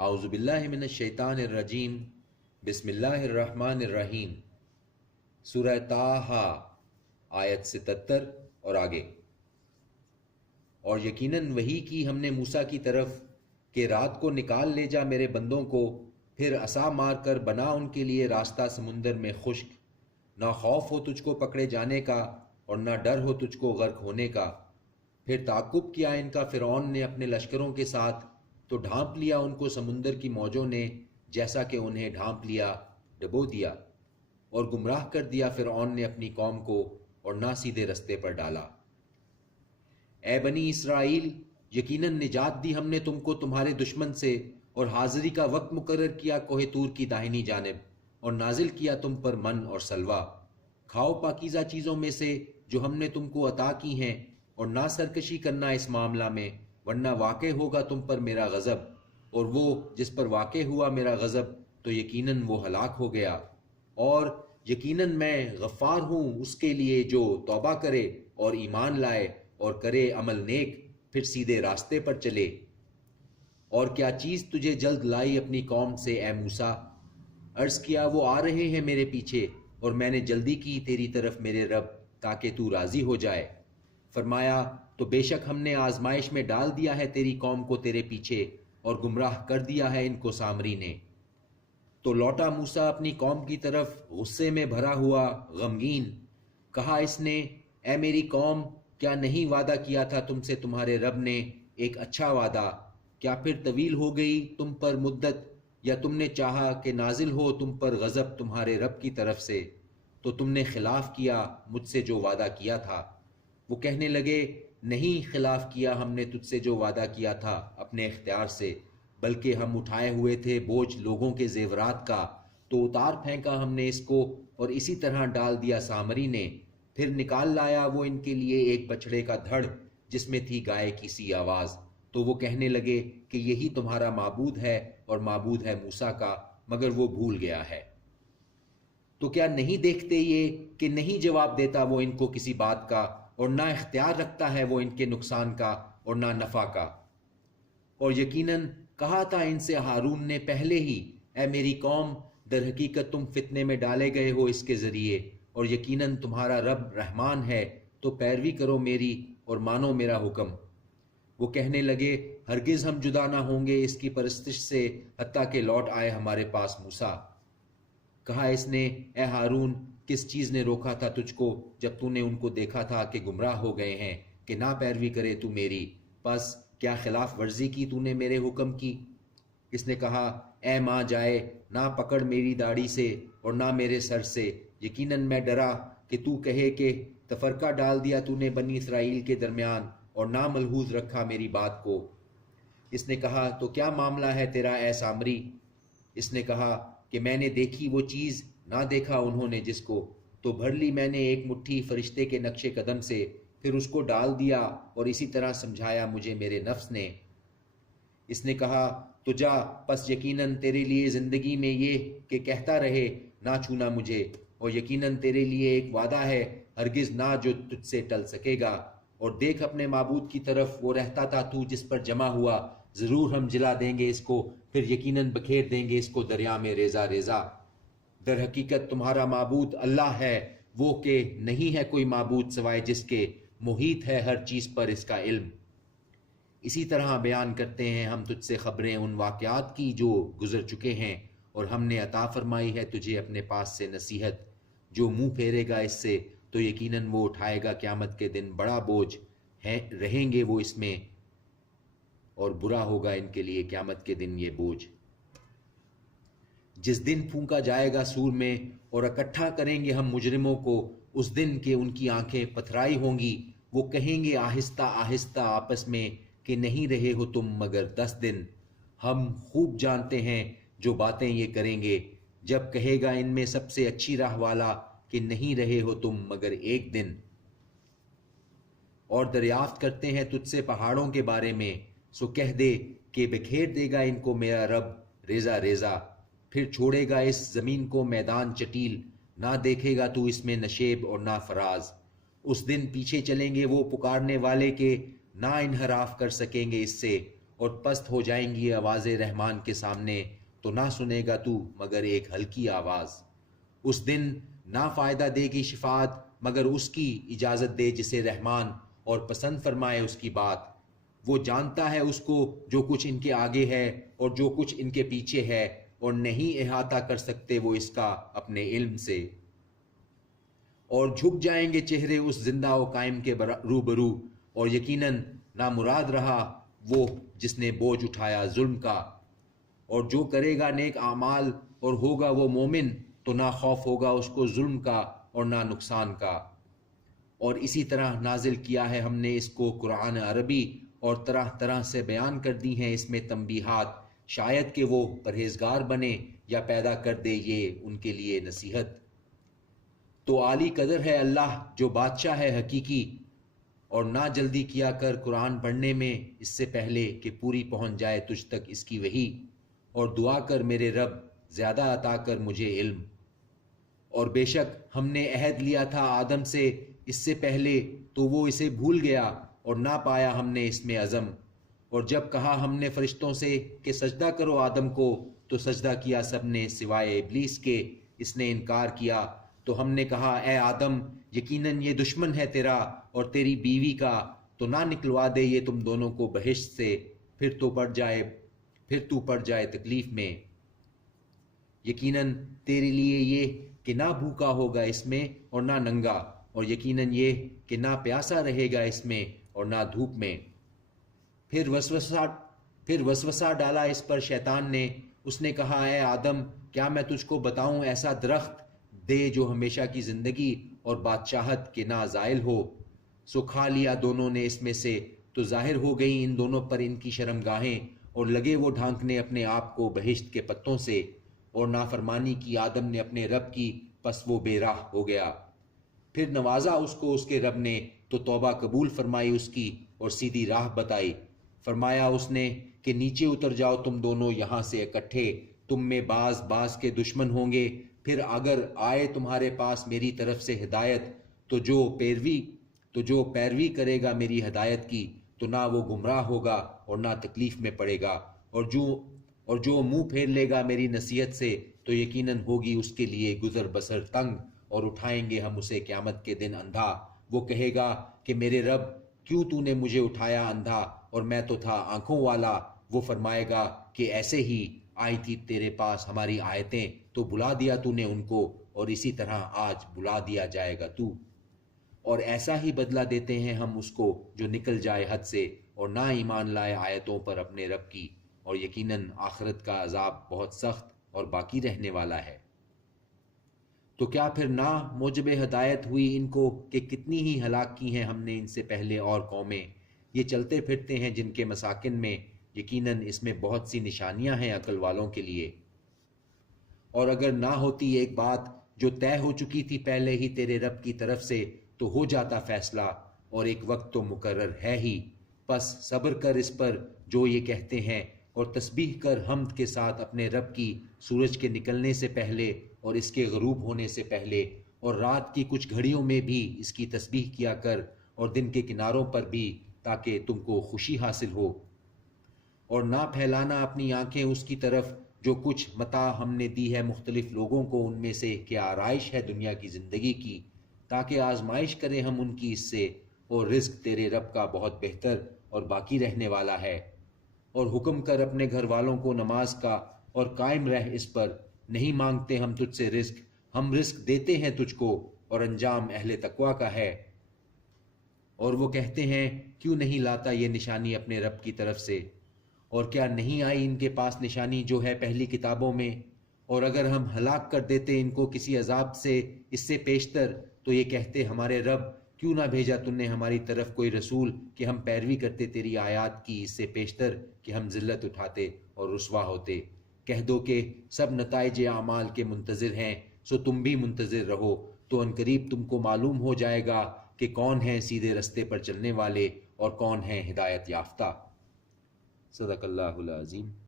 اعوذ باللہ من الشیطان الرجیم، بسم اللہ الرحمن الرحیم۔ سورہ طٰہٰ آیت 77 اور آگے۔ اور یقیناً وحی کی ہم نے موسیٰ کی طرف کہ رات کو نکال لے جا میرے بندوں کو، پھر عصا مار کر بنا ان کے لیے راستہ سمندر میں خشک، نہ خوف ہو تجھ کو پکڑے جانے کا اور نہ ڈر ہو تجھ کو غرق ہونے کا۔ پھر تعقب کیا ان کا فرعون نے اپنے لشکروں کے ساتھ، تو ڈھانپ لیا ان کو سمندر کی موجوں نے، جیسا کہ انہیں ڈھانپ لیا، ڈبو دیا، اور گمراہ کر دیا فرعون نے اپنی قوم کو اور نہ سیدھے رستے پر ڈالا۔ اے بنی اسرائیل، یقیناً نجات دی ہم نے تم کو تمہارے دشمن سے، اور حاضری کا وقت مقرر کیا کوہ طور کی داہنی جانب، اور نازل کیا تم پر من اور سلوہ۔ کھاؤ پاکیزہ چیزوں میں سے جو ہم نے تم کو عطا کی ہیں، اور نہ سرکشی کرنا اس معاملہ میں، ورنہ واقع ہوگا تم پر میرا غضب، اور وہ جس پر واقع ہوا میرا غضب تو یقیناً وہ ہلاک ہو گیا۔ اور یقیناً میں غفار ہوں اس کے لیے جو توبہ کرے اور ایمان لائے اور کرے عمل نیک، پھر سیدھے راستے پر چلے۔ اور کیا چیز تجھے جلد لائی اپنی قوم سے اے موسیٰ؟ عرض کیا وہ آ رہے ہیں میرے پیچھے، اور میں نے جلدی کی تیری طرف میرے رب تاکہ تو راضی ہو جائے۔ فرمایا تو بے شک ہم نے آزمائش میں ڈال دیا ہے تیری قوم کو تیرے پیچھے، اور گمراہ کر دیا ہے ان کو سامری نے۔ تو لوٹا موسیٰ اپنی قوم کی طرف غصے میں بھرا ہوا، غمگین۔ کہا اس نے، اے میری قوم، کیا نہیں وعدہ کیا تھا تم سے تمہارے رب نے ایک اچھا وعدہ؟ کیا پھر طویل ہو گئی تم پر مدت، یا تم نے چاہا کہ نازل ہو تم پر غضب تمہارے رب کی طرف سے، تو تم نے خلاف کیا مجھ سے جو وعدہ کیا تھا۔ وہ کہنے لگے، نہیں خلاف کیا ہم نے تجھ سے جو وعدہ کیا تھا اپنے اختیار سے، بلکہ ہم اٹھائے ہوئے تھے بوجھ لوگوں کے زیورات کا، تو اتار پھینکا ہم نے اس کو، اور اسی طرح ڈال دیا سامری نے۔ پھر نکال لایا وہ ان کے لیے ایک بچڑے کا دھڑ جس میں تھی گائے کی سی آواز، تو وہ کہنے لگے کہ یہی تمہارا معبود ہے اور معبود ہے موسیٰ کا، مگر وہ بھول گیا ہے۔ تو کیا نہیں دیکھتے یہ کہ نہیں جواب دیتا وہ ان کو کسی بات کا، اور نہ اختیار رکھتا ہے وہ ان کے نقصان کا اور نہ نفع کا۔ اور یقیناً کہا تھا ان سے ہارون نے پہلے ہی، اے میری قوم، در حقیقت تم فتنے میں ڈالے گئے ہو اس کے ذریعے، اور یقیناً تمہارا رب رحمان ہے، تو پیروی کرو میری اور مانو میرا حکم۔ وہ کہنے لگے، ہرگز ہم جدا نہ ہوں گے اس کی پرستش سے حتیٰ کہ لوٹ آئے ہمارے پاس موسیٰ۔ کہا اس نے، اے ہارون، کس چیز نے روکا تھا تجھ کو جب تو نے ان کو دیکھا تھا کہ گمراہ ہو گئے ہیں، کہ نہ پیروی کرے تو میری؟ پس کیا خلاف ورزی کی تو نے میرے حکم کی؟ اس نے کہا، اے ماں جائے، نہ پکڑ میری داڑھی سے اور نہ میرے سر سے، یقیناً میں ڈرا کہ تو کہے کہ تفرقہ ڈال دیا تو نے بنی اسرائیل کے درمیان، اور نہ ملحوظ رکھا میری بات کو۔ اس نے کہا، تو کیا معاملہ ہے تیرا اے سامری؟ اس نے کہا کہ میں نے دیکھی وہ چیز، نہ دیکھا انہوں نے جس کو، تو بھر لی میں نے ایک مٹھی فرشتے کے نقش قدم سے، پھر اس کو ڈال دیا، اور اسی طرح سمجھایا مجھے میرے نفس نے۔ اس نے کہا، تو جا، پس یقیناً تیرے لیے زندگی میں یہ کہ کہتا رہے نہ چھونا مجھے، اور یقیناً تیرے لیے ایک وعدہ ہے ہرگز نہ جو تجھ سے ٹل سکے گا۔ اور دیکھ اپنے معبود کی طرف، وہ رہتا تھا تو جس پر جمع ہوا، ضرور ہم جلا دیں گے اس کو، پھر یقیناً بکھیر دیں گے اس کو دریا میں ریزہ ریزہ۔ در حقیقت تمہارا معبود اللہ ہے، وہ کہ نہیں ہے کوئی معبود سوائے جس کے، محیط ہے ہر چیز پر اس کا علم۔ اسی طرح بیان کرتے ہیں ہم تجھ سے خبریں ان واقعات کی جو گزر چکے ہیں، اور ہم نے عطا فرمائی ہے تجھے اپنے پاس سے نصیحت۔ جو منہ پھیرے گا اس سے تو یقیناً وہ اٹھائے گا قیامت کے دن بڑا بوجھ، رہیں گے وہ اس میں، اور برا ہوگا ان کے لیے قیامت کے دن یہ بوجھ۔ جس دن پھونکا جائے گا سور میں، اور اکٹھا کریں گے ہم مجرموں کو، اس دن کے ان کی آنکھیں پتھرائی ہوں گی، وہ کہیں گے آہستہ آہستہ آپس میں کہ نہیں رہے ہو تم مگر 10 دن۔ ہم خوب جانتے ہیں جو باتیں یہ کریں گے۔ جب کہے گا ان میں سب سے اچھی راہ والا کہ نہیں رہے ہو تم مگر 1 دن۔ اور دریافت کرتے ہیں تجھ سے پہاڑوں کے بارے میں، سو کہہ دے کہ بکھیر دے گا ان کو میرا رب ریزہ ریزہ، پھر چھوڑے گا اس زمین کو میدان چٹیل، نہ دیکھے گا تو اس میں نشیب اور نہ فراز۔ اس دن پیچھے چلیں گے وہ پکارنے والے کے، نہ انحراف کر سکیں گے اس سے، اور پست ہو جائیں گی آوازیں رحمان کے سامنے، تو نہ سنے گا تو مگر ایک ہلکی آواز۔ اس دن نہ فائدہ دے گی شفاعت مگر اس کی اجازت دے جسے رحمان، اور پسند فرمائے اس کی بات۔ وہ جانتا ہے اس کو جو کچھ ان کے آگے ہے اور جو کچھ ان کے پیچھے ہے، اور نہیں احاطہ کر سکتے وہ اس کا اپنے علم سے۔ اور جھک جائیں گے چہرے اس زندہ و قائم کے روبرو، اور یقیناً نامراد رہا وہ جس نے بوجھ اٹھایا ظلم کا۔ اور جو کرے گا نیک اعمال اور ہوگا وہ مومن، تو نہ خوف ہوگا اس کو ظلم کا اور نہ نقصان کا۔ اور اسی طرح نازل کیا ہے ہم نے اس کو قرآن عربی، اور طرح طرح سے بیان کر دی ہیں اس میں تنبیہات، شاید کہ وہ پرہیزگار بنے یا پیدا کر دے یہ ان کے لیے نصیحت۔ تو عالی قدر ہے اللہ جو بادشاہ ہے حقیقی، اور نہ جلدی کیا کر قرآن پڑھنے میں اس سے پہلے کہ پوری پہنچ جائے تجھ تک اس کی وحی، اور دعا کر میرے رب زیادہ عطا کر مجھے علم۔ اور بے شک ہم نے عہد لیا تھا آدم سے اس سے پہلے، تو وہ اسے بھول گیا اور نہ پایا ہم نے اس میں عزم۔ اور جب کہا ہم نے فرشتوں سے کہ سجدہ کرو آدم کو، تو سجدہ کیا سب نے سوائے ابلیس کے، اس نے انکار کیا۔ تو ہم نے کہا اے آدم یقیناً یہ دشمن ہے تیرا اور تیری بیوی کا، تو نہ نکلوا دے یہ تم دونوں کو بہشت سے، پھر تو پڑ جائے تکلیف میں۔ یقیناً تیرے لیے یہ کہ نہ بھوکا ہوگا اس میں اور نہ ننگا، اور یقیناً یہ کہ نہ پیاسا رہے گا اس میں اور نہ دھوپ میں۔ پھر وسوسہ ڈالا اس پر شیطان نے، اس نے کہا اے آدم کیا میں تجھ کو بتاؤں ایسا درخت دے جو ہمیشہ کی زندگی اور بادشاہت کے نہ زائل ہو؟ سو کھا لیا دونوں نے اس میں سے، تو ظاہر ہو گئی ان دونوں پر ان کی شرمگاہیں، اور لگے وہ ڈھانکنے اپنے آپ کو بہشت کے پتوں سے۔ اور نافرمانی کی آدم نے اپنے رب کی، پس وہ بے راہ ہو گیا۔ پھر نوازا اس کو اس کے رب نے، تو توبہ قبول فرمائی اس کی اور سیدھی راہ بتائی۔ فرمایا اس نے کہ نیچے اتر جاؤ تم دونوں یہاں سے اکٹھے، تم میں بعض کے دشمن ہوں گے، پھر اگر آئے تمہارے پاس میری طرف سے ہدایت، تو جو پیروی کرے گا میری ہدایت کی، تو نہ وہ گمراہ ہوگا اور نہ تکلیف میں پڑے گا، اور جو منہ پھیر لے گا میری نصیحت سے، تو یقیناً ہوگی اس کے لیے گزر بسر تنگ، اور اٹھائیں گے ہم اسے قیامت کے دن اندھا۔ وہ کہے گا کہ میرے رب کیوں تو نے مجھے اٹھایا اندھا، اور میں تو تھا آنکھوں والا۔ وہ فرمائے گا کہ ایسے ہی آئی تھی تیرے پاس ہماری آیتیں، تو بلا دیا تو نے ان کو، اور اسی طرح آج بلا دیا جائے گا تو۔ اور ایسا ہی بدلہ دیتے ہیں ہم اس کو جو نکل جائے حد سے اور نہ ایمان لائے آیتوں پر اپنے رب کی، اور یقیناً آخرت کا عذاب بہت سخت اور باقی رہنے والا ہے۔ تو کیا پھر نہ موجب ہدایت ہوئی ان کو کہ کتنی ہی ہلاک کی ہیں ہم نے ان سے پہلے اور قومیں، یہ چلتے پھرتے ہیں جن کے مساکن میں، یقیناً اس میں بہت سی نشانیاں ہیں عقل والوں کے لیے۔ اور اگر نہ ہوتی ایک بات جو طے ہو چکی تھی پہلے ہی تیرے رب کی طرف سے، تو ہو جاتا فیصلہ، اور ایک وقت تو مقرر ہے ہی۔ پس صبر کر اس پر جو یہ کہتے ہیں، اور تسبیح کر حمد کے ساتھ اپنے رب کی، سورج کے نکلنے سے پہلے اور اس کے غروب ہونے سے پہلے، اور رات کی کچھ گھڑیوں میں بھی اس کی تسبیح کیا کر، اور دن کے کناروں پر بھی، تاکہ تم کو خوشی حاصل ہو۔ اور نہ پھیلانا اپنی آنکھیں اس کی طرف جو کچھ متاع ہم نے دی ہے مختلف لوگوں کو ان میں سے، کہ آرائش ہے دنیا کی زندگی کی، تاکہ آزمائش کریں ہم ان کی اس سے، اور رزق تیرے رب کا بہت بہتر اور باقی رہنے والا ہے۔ اور حکم کر اپنے گھر والوں کو نماز کا، اور قائم رہ اس پر، نہیں مانگتے ہم تجھ سے رزق، ہم رزق دیتے ہیں تجھ کو، اور انجام اہل تقوی کا ہے۔ اور وہ کہتے ہیں کیوں نہیں لاتا یہ نشانی اپنے رب کی طرف سے؟ اور کیا نہیں آئی ان کے پاس نشانی جو ہے پہلی کتابوں میں؟ اور اگر ہم ہلاک کر دیتے ان کو کسی عذاب سے اس سے پیشتر، تو یہ کہتے ہمارے رب کیوں نہ بھیجا تم نے ہماری طرف کوئی رسول کہ ہم پیروی کرتے تیری آیات کی اس سے پیشتر کہ ہم ذلت اٹھاتے اور رسوا ہوتے۔ کہہ دو کہ سب نتائج اعمال کے منتظر ہیں، سو تم بھی منتظر رہو، تو عنقریب تم کو معلوم ہو جائے گا کہ کون ہیں سیدھے رستے پر چلنے والے اور کون ہیں ہدایت یافتہ۔ صدق اللہ العظیم۔